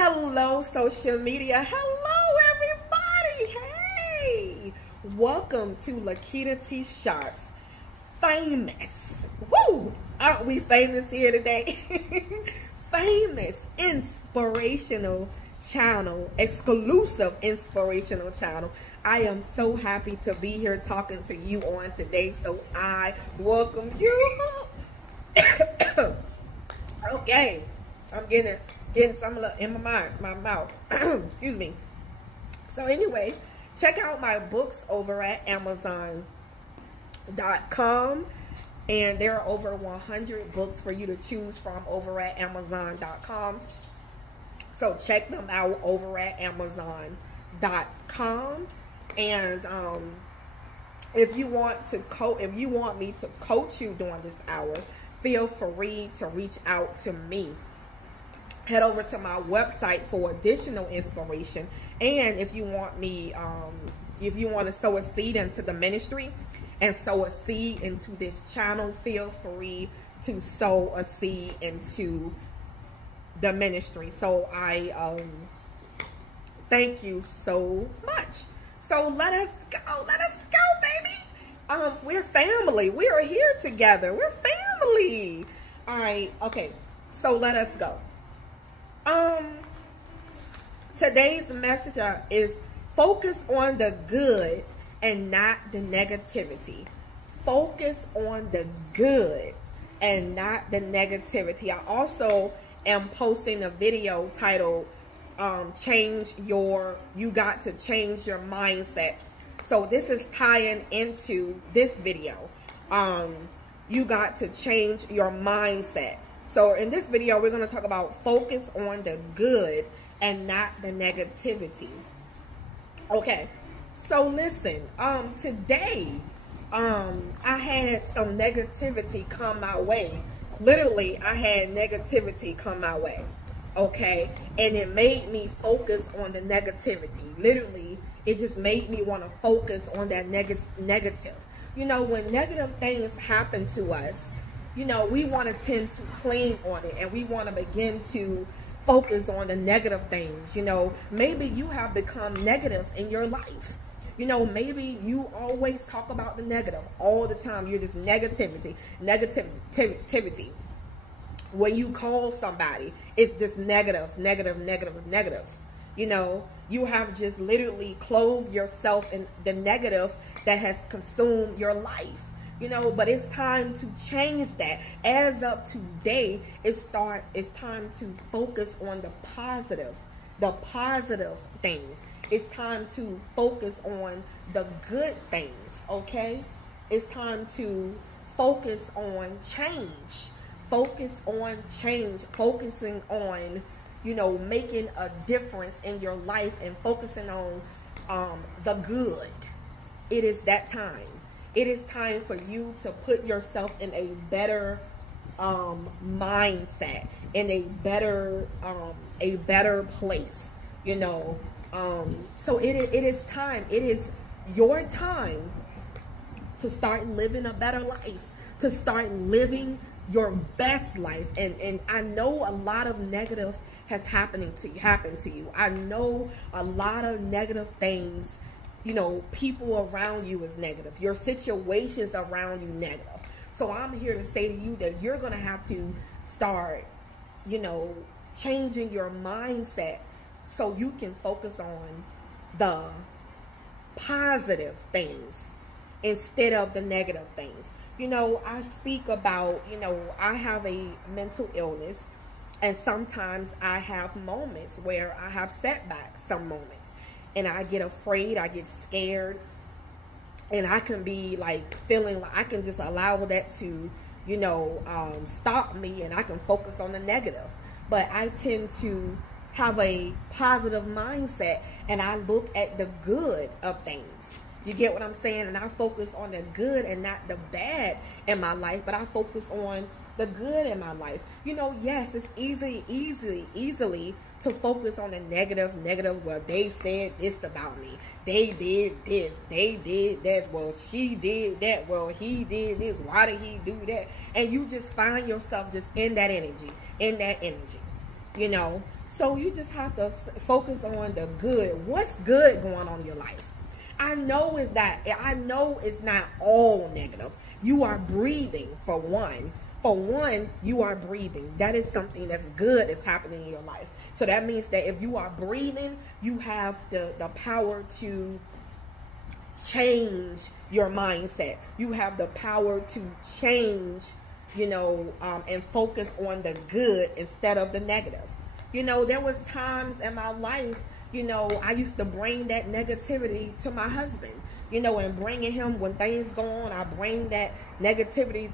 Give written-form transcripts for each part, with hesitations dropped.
Hello, social media. Hello, everybody. Hey, welcome to Lakitatsharpe's famous. Woo! Aren't we famous here today? Famous, inspirational channel, exclusive inspirational channel. I am so happy to be here talking to you on today, so I welcome you. Okay, I'm getting some in my mouth. Excuse me. So anyway, check out my books over at Amazon.com, and there are over 100 books for you to choose from over at Amazon.com. So check them out over at Amazon.com. And if you want me to coach you during this hour, feel free to reach out to me. Head over to my website for additional inspiration. And if you want me, if you want to sow a seed into the ministry and sow a seed into this channel, feel free to sow a seed into the ministry. So I thank you so much. So let us go, baby. We're family. We are here together. We're family. All right. Okay. So let us go. Today's message is focus on the good and not the negativity. Focus on the good and not the negativity. I also am posting a video titled you got to change your mindset. So this is tying into this video. You got to change your mindset. So in this video, we're going to talk about focus on the good and not the negativity. Okay, so listen, today, I had some negativity come my way. Literally, I had negativity come my way. Okay, and it made me focus on the negativity. Literally, it just made me want to focus on that negative. You know, when negative things happen to us, you know, we want to tend to cling on it, and we want to begin to focus on the negative things. You know, maybe you have become negative in your life. You know, maybe you always talk about the negative all the time. You're just negativity. When you call somebody, it's just negative. You know, you have just literally clothed yourself in the negative that has consumed your life. You know, but it's time to change that. As of today, it's time to focus on the positive things. It's time to focus on the good things, okay? It's time to focus on change. Focus on change. Focusing on, you know, making a difference in your life and focusing on the good. It is that time. It is time for you to put yourself in a better mindset, in a better place, you know. So it is time. It is your time to start living a better life, to start living your best life. And I know a lot of negative has happened to you. I know a lot of negative things. You know, people around you is negative. Your situations around you negative. So I'm here to say to you that you're going to have to start, you know, changing your mindset so you can focus on the positive things instead of the negative things. You know, I speak about, you know, I have a mental illness, and sometimes I have moments where I have setbacks, some moments. And I get afraid, I get scared, and I can be like feeling like I can just allow that to, you know, stop me, and I can focus on the negative. But I tend to have a positive mindset, and I look at the good of things. You get what I'm saying? And I focus on the good and not the bad in my life, but I focus on the good in my life. You know, yes, it's easily to focus on the negative. Well, they said this about me. They did this. They did that. Well, she did that. Well, he did this. Why did he do that? And you just find yourself just in that energy. You know, So you just have to focus on the good. What's good going on in your life? I know it's not all negative. You are breathing, for one. For one, you are breathing. That is something that's good that's happening in your life. So that means that if you are breathing, you have the power to change your mindset. You have the power to change, and focus on the good instead of the negative. There was times in my life, I used to bring that negativity to my husband, and bringing him when things go on, I bring that negativity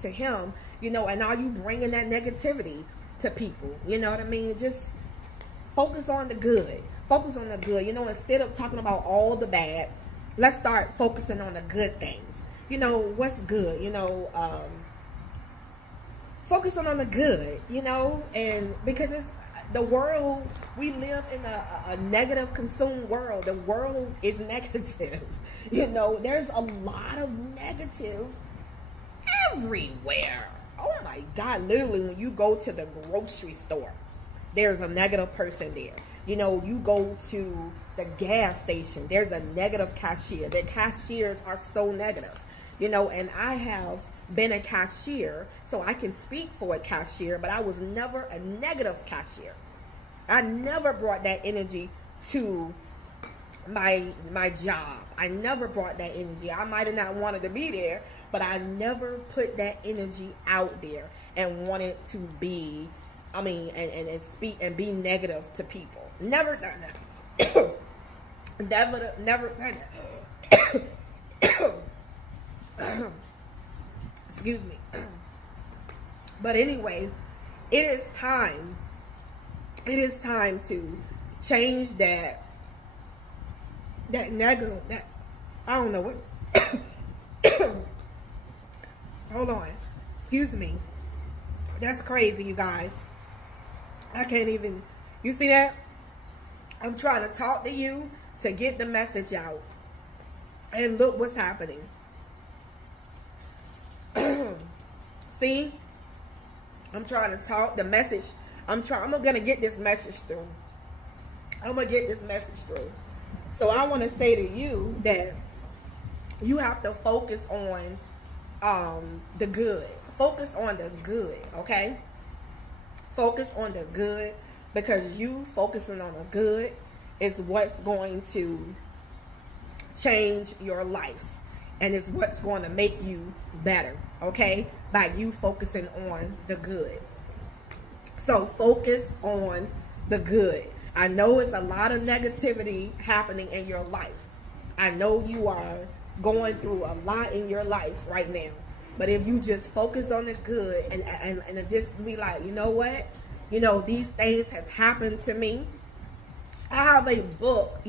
to him, and now you bringing that negativity to people. You know what I mean? Just focus on the good. Focus on the good. Instead of talking about all the bad, let's start focusing on the good things. What's good, focusing on the good, and because it's the world, we live in a negative consumed world. The world is negative. There's a lot of negative everywhere. Oh my God, literally when you go to the grocery store, there's a negative person there. You go to the gas station, there's a negative cashier. The cashiers are so negative, and I have been a cashier, so I can speak for a cashier, but I was never a negative cashier. I never brought that energy to my job. I never brought that energy. I might have not wanted to be there, but I never put that energy out there and wanted to be, and speak and be negative to people. Never done that. never done that. Excuse me. But anyway, it is time to change that negative, that, I don't know what. Hold on. Excuse me. That's crazy, you guys. I can't even, you see that? I'm trying to talk to you to get the message out. And look what's happening. See? I'm trying to talk the message. I'm going to get this message through. So I want to say to you that you have to focus on the good. Focus on the good, okay? Focus on the good, because you focusing on the good is what's going to change your life. And it's what's going to make you better, okay? By you focusing on the good. So focus on the good. I know it's a lot of negativity happening in your life. I know you are going through a lot in your life right now. But if you just focus on the good and just be like, you know what? These things have happened to me. I have a book,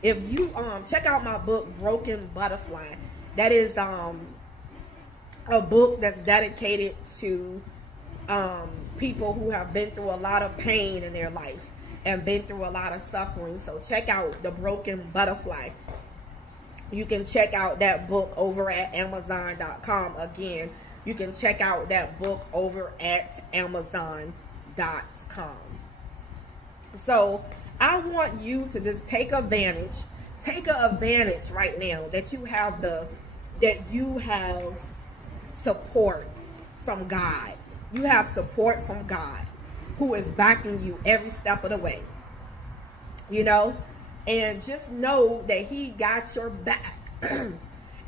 if you check out my book, Broken Butterfly. That is a book that's dedicated to people who have been through a lot of pain in their life and been through a lot of suffering. So check out The Broken Butterfly. You can check out that book over at Amazon.com. Again, you can check out that book over at Amazon.com. So I want you to just take advantage right now that you have support from God. You have support from God who is backing you every step of the way. And just know that He got your back.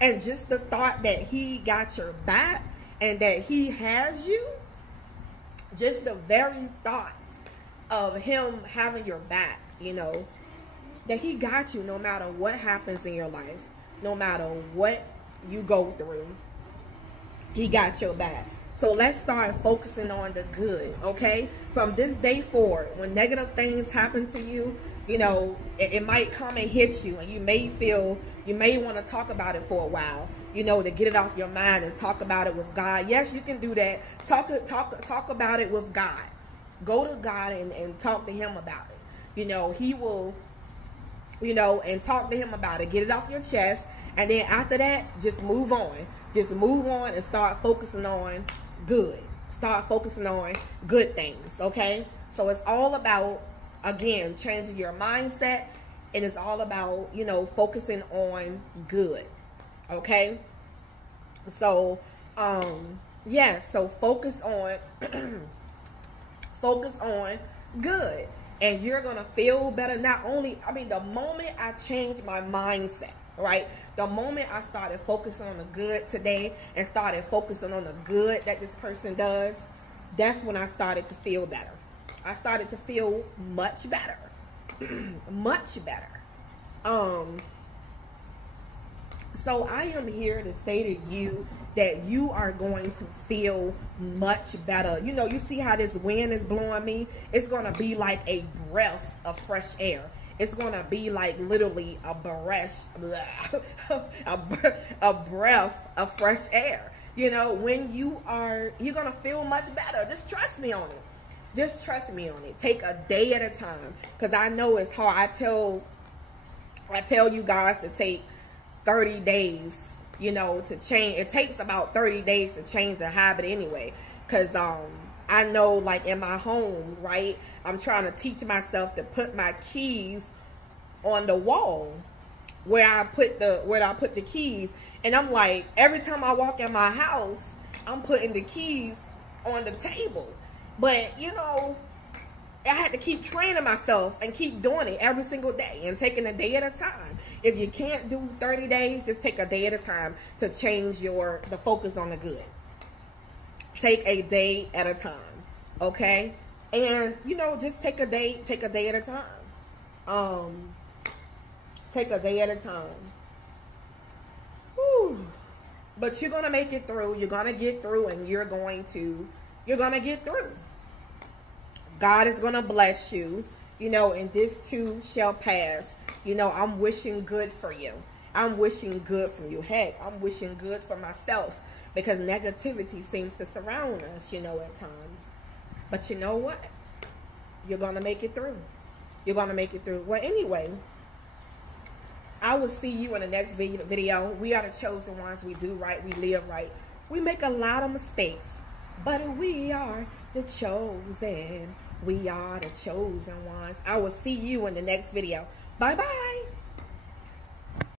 And just the thought that He got your back and that He has you, just the very thought of Him having your back, that He got you no matter what happens in your life, no matter what you go through, He got your back. So let's start focusing on the good, okay? From this day forward, when negative things happen to you, it might come and hit you, and you may want to talk about it for a while, to get it off your mind and talk about it with God. Yes, you can do that. Talk about it with God. Go to God and talk to Him about it. He will, and talk to Him about it. Get it off your chest. And then after that, just move on. Just move on and start focusing on good. Start focusing on good things, okay? So it's all about, again, changing your mindset, and it's all about, you know, focusing on good. Okay? So, yeah, so focus on focus on good, and you're gonna feel better. Not only, I mean, the moment I changed my mindset, right, the moment I started focusing on the good today and started focusing on the good that this person does, that's when I started to feel better. I started to feel much better. Much better. So I am here to say to you that you are going to feel much better. You know, you see how this wind is blowing me? It's going to be like a breath of fresh air. It's going to be like literally a breath of fresh air. You know, when you're going to feel much better. Just trust me on it. Just trust me on it. Take a day at a time, because I know it's hard. I tell you guys to take 30 days, you know, to change. It takes about 30 days to change a habit anyway, because I know, like, in my home, right, I'm trying to teach myself to put my keys on the wall where I put the keys. And I'm like, every time I walk in my house, I'm putting the keys on the table. But, you know, I had to keep training myself and keep doing it every single day and taking a day at a time. If you can't do 30 days, just take a day at a time to change the focus on the good. Take a day at a time, okay? And, you know, just take a day at a time. Take a day at a time. Whew. But you're going to make it through. You're going to get through, and you're going to get through. God is going to bless you, you know, and this too shall pass. You know, I'm wishing good for you. I'm wishing good for you. Heck, I'm wishing good for myself, because negativity seems to surround us, you know, at times. But you know what? You're going to make it through. You're going to make it through. Well, anyway, I will see you in the next video. We are the chosen ones. We do right. We live right. We make a lot of mistakes, but we are the chosen. We are the chosen ones. I will see you in the next video. Bye-bye.